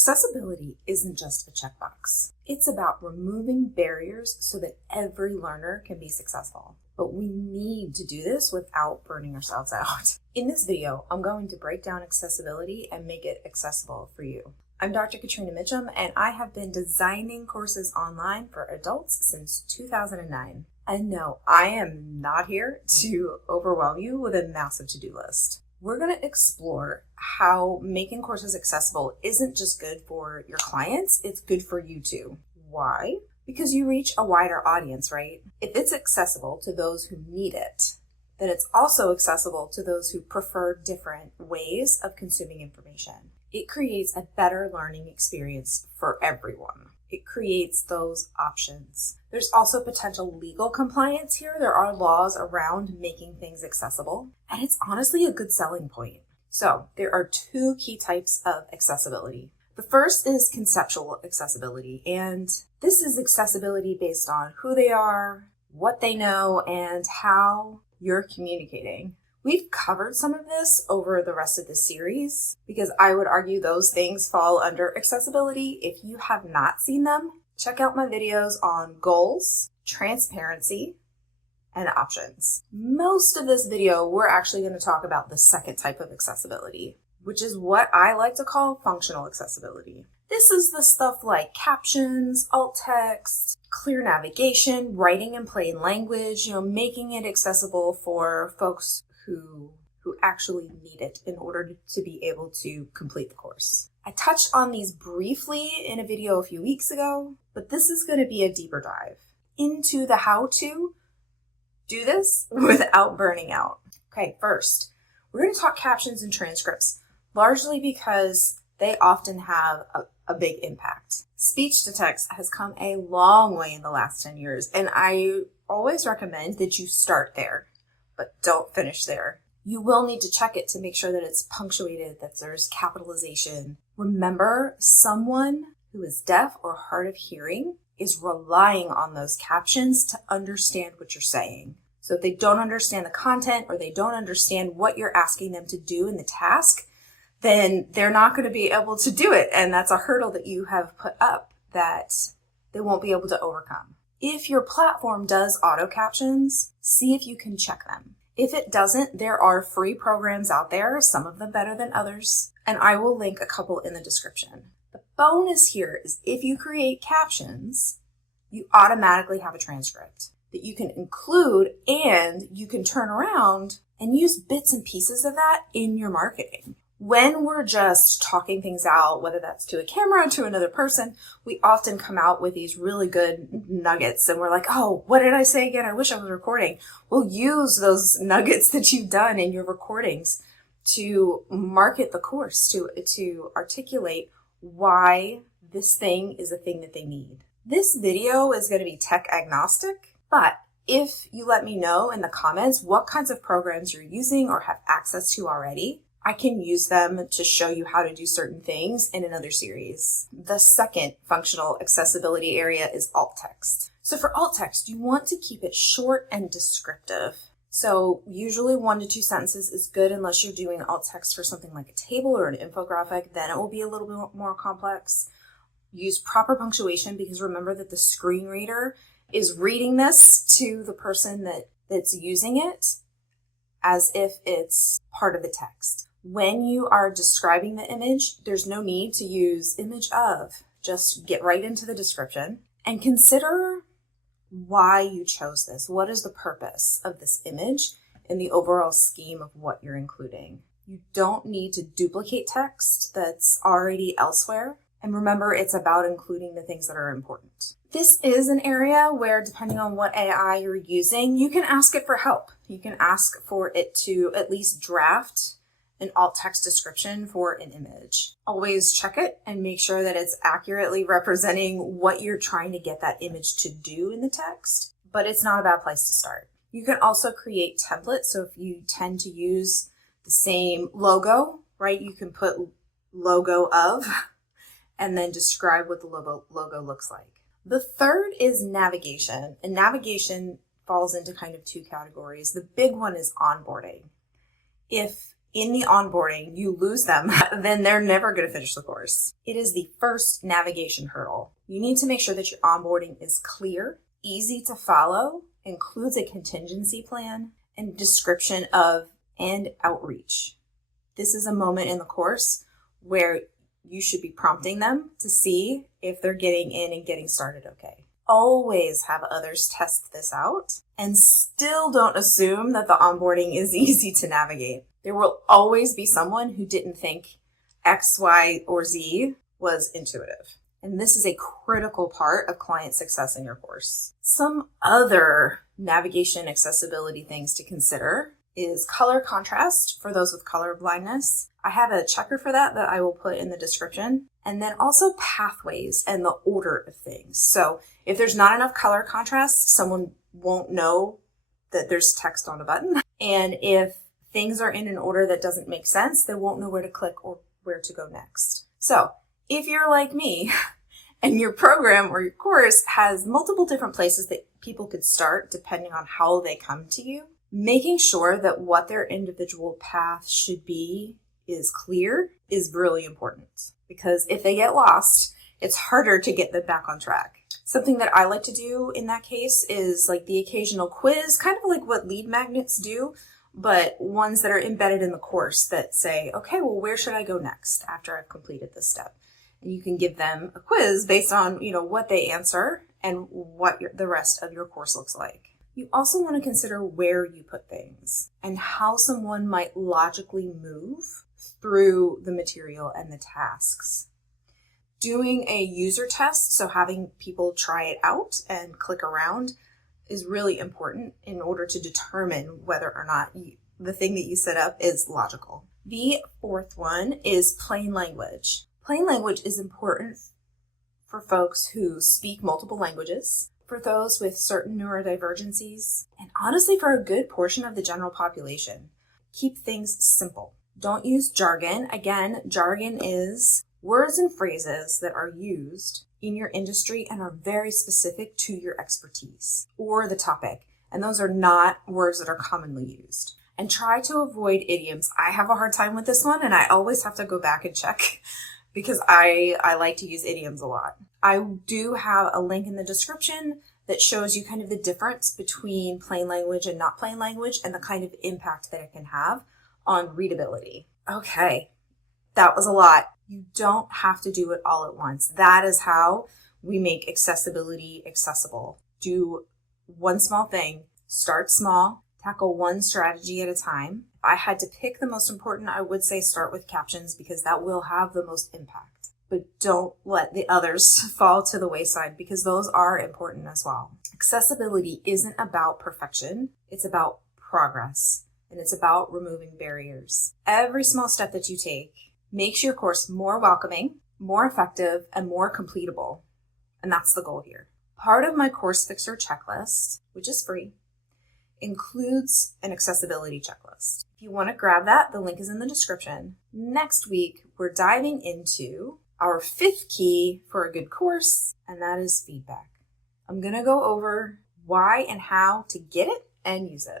Accessibility isn't just a checkbox. It's about removing barriers so that every learner can be successful. But we need to do this without burning ourselves out. In this video, I'm going to break down accessibility and make it accessible for you. I'm Dr. Catrina Mitchum, and I have been designing courses online for adults since 2009. And no, I am not here to overwhelm you with a massive to-do list. We're going to explore how making courses accessible isn't just good for your clients, it's good for you too. Why? Because you reach a wider audience, right? If it's accessible to those who need it, then it's also accessible to those who prefer different ways of consuming information. It creates a better learning experience for everyone. It creates those options. There's also potential legal compliance here. There are laws around making things accessible, and it's honestly a good selling point. So there are two key types of accessibility. The first is conceptual accessibility, and this is accessibility based on who they are, what they know, and how you're communicating. We've covered some of this over the rest of the series because I would argue those things fall under accessibility. If you have not seen them, check out my videos on goals, transparency, and options. Most of this video, we're actually going to talk about the second type of accessibility, which is what I like to call functional accessibility. This is the stuff like captions, alt text, clear navigation, writing in plain language, making it accessible for folks who actually need it in order to be able to complete the course. I touched on these briefly in a video a few weeks ago, but this is going to be a deeper dive into the how to do this without burning out. Okay, first, we're going to talk captions and transcripts, largely because they often have a big impact. Speech to text has come a long way in the last 10 years, and I always recommend that you start there, but don't finish there. You will need to check it to make sure that it's punctuated, that there's capitalization. Remember, someone who is deaf or hard of hearing is relying on those captions to understand what you're saying. So if they don't understand the content or they don't understand what you're asking them to do in the task, then they're not going to be able to do it. And that's a hurdle that you have put up that they won't be able to overcome. If your platform does auto captions, see if you can check them. If it doesn't, there are free programs out there, some of them better than others, and I will link a couple in the description. The bonus here is if you create captions, you automatically have a transcript that you can include, and you can turn around and use bits and pieces of that in your marketing. When we're just talking things out, whether that's to a camera or to another person, we often come out with these really good nuggets and we're like, oh, what did I say again? I wish I was recording. We'll use those nuggets that you've done in your recordings to market the course, to articulate why this thing is a thing that they need. This video is going to be tech agnostic, but if you let me know in the comments what kinds of programs you're using or have access to already, I can use them to show you how to do certain things in another series. The second functional accessibility area is alt text. So for alt text, you want to keep it short and descriptive. So usually 1 to 2 sentences is good unless you're doing alt text for something like a table or an infographic, then it will be a little bit more complex. Use proper punctuation because remember that the screen reader is reading this to the person that's using it as if it's part of the text. When you are describing the image, there's no need to use image of. Just get right into the description and consider why you chose this. What is the purpose of this image in the overall scheme of what you're including? You don't need to duplicate text that's already elsewhere. And remember, it's about including the things that are important. This is an area where, depending on what AI you're using, you can ask it for help. You can ask for it to at least draft an alt text description for an image. Always check it and make sure that it's accurately representing what you're trying to get that image to do in the text, but it's not a bad place to start. You can also create templates. So if you tend to use the same logo, right, you can put logo of and then describe what the logo looks like. The third is navigation, and navigation falls into kind of two categories. The big one is onboarding. If in the onboarding you lose them, then they're never going to finish the course. It is the first navigation hurdle. You need to make sure that your onboarding is clear, easy to follow, includes a contingency plan, and description of and outreach. This is a moment in the course where you should be prompting them to see if they're getting in and getting started okay. Always have others test this out, and still don't assume that the onboarding is easy to navigate. There will always be someone who didn't think X, Y, or Z was intuitive. And this is a critical part of client success in your course. Some other navigation accessibility things to consider is color contrast for those with color blindness. I have a checker for that I will put in the description. And then also pathways and the order of things. So if there's not enough color contrast, someone won't know that there's text on a button. And if things are in an order that doesn't make sense, they won't know where to click or where to go next. So if you're like me and your program or your course has multiple different places that people could start depending on how they come to you, making sure that what their individual path should be is clear is really important, because if they get lost, it's harder to get them back on track. Something that I like to do in that case is like the occasional quiz, kind of like what lead magnets do, but ones that are embedded in the course that say, okay, well, where should I go next after I've completed this step? And you can give them a quiz based on, what they answer and what the rest of your course looks like. You also want to consider where you put things and how someone might logically move through the material and the tasks. Doing a user test, so having people try it out and click around, is really important in order to determine whether or not the thing that you set up is logical. The fourth one is plain language. Plain language is important for folks who speak multiple languages, for those with certain neurodivergencies, and honestly for a good portion of the general population. Keep things simple. Don't use jargon. Again, jargon is words and phrases that are used in your industry and are very specific to your expertise or the topic. And those are not words that are commonly used. And try to avoid idioms. I have a hard time with this one, and I always have to go back and check because I like to use idioms a lot. I do have a link in the description that shows you kind of the difference between plain language and not plain language and the kind of impact that it can have on readability. Okay, that was a lot. You don't have to do it all at once. That is how we make accessibility accessible. Do one small thing, start small, tackle one strategy at a time. If I had to pick the most important, I would say start with captions because that will have the most impact. But don't let the others fall to the wayside because those are important as well. Accessibility isn't about perfection. It's about progress, and it's about removing barriers. Every small step that you take makes your course more welcoming, more effective, and more completable. And that's the goal here. Part of my Course Fixer checklist, which is free, includes an accessibility checklist. If you want to grab that, the link is in the description. Next week, we're diving into our fifth key for a good course, and that is feedback. I'm going to go over why and how to get it and use it.